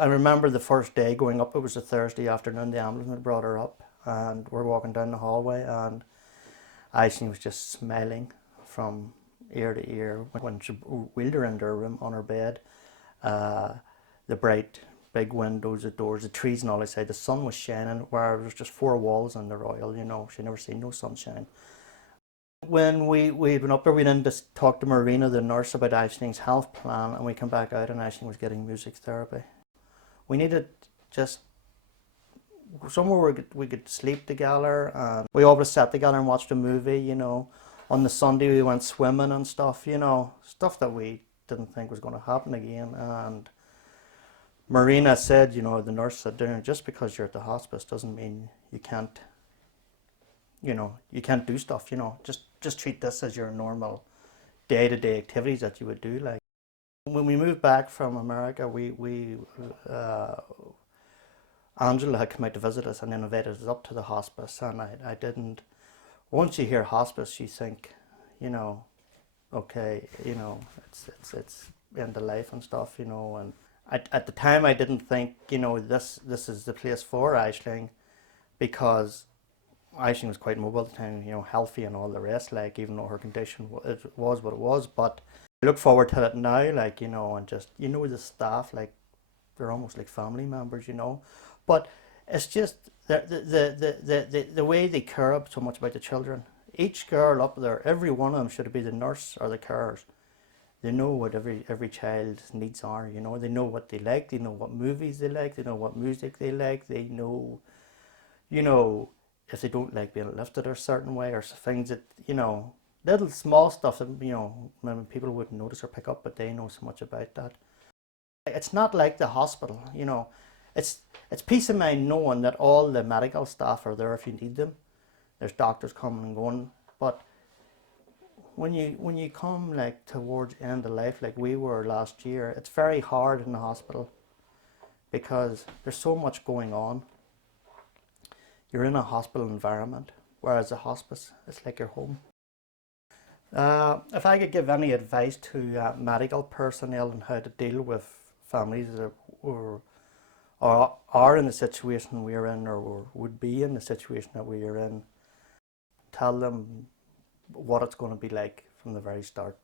I remember the first day going up, it was a Thursday afternoon, the ambulance had brought her up and we're walking down the hallway and Aisling was just smiling from ear to ear when she wheeled her into her room on her bed. Uh, the bright big windows, the doors, the trees and all outside, the sun was shining where there was just four walls in the Royal, you know, she'd never seen no sunshine. When we went up there, we didn't just talk to Marina, the nurse, about Aisling's health plan, and we came back out and Aisling was getting music therapy. We needed just somewhere where we could sleep together, and we always sat together and watched a movie, you know. On the Sunday we went swimming and stuff, you know, stuff that we didn't think was going to happen again. And Marina said, you know, the nurse said, just because you're at the hospice doesn't mean you can't, you know, you can't do stuff, you know. Just treat this as your normal day-to-day activities that you would do. Like when we moved back from America, Angela had come out to visit us and then invited us up to the hospice, and I didn't. Once you hear hospice, you think, you know, okay, you know, it's end of life and stuff, you know. And at the time, I didn't think, you know, this is the place for Aisling, because Aisling was quite mobile at the time, you know, healthy and all the rest. Like even though her condition it was what it was, but I look forward to it now, like, you know, and just, you know, the staff, like they're almost like family members, you know. But it's just the way they care so much about the children. Each girl up there, every one of them, should it be the nurse or the carers, they know what every child's needs are, you know. They know what they like, they know what movies they like, they know what music they like, they know, you know, if they don't like being lifted a certain way or things that, you know, little small stuff that, you know, maybe people wouldn't notice or pick up, but they know so much about that. It's not like the hospital, you know. It's peace of mind knowing that all the medical staff are there if you need them. There's doctors coming and going, but when you come like towards end of life, like we were last year, it's very hard in the hospital because there's so much going on. You're in a hospital environment, whereas a hospice, it's like your home. If I could give any advice to medical personnel on how to deal with families that are in the situation we're in, or would be in the situation that we are in, tell them what it's going to be like from the very start.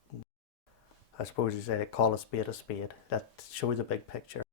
I suppose you say call a spade, that shows the big picture.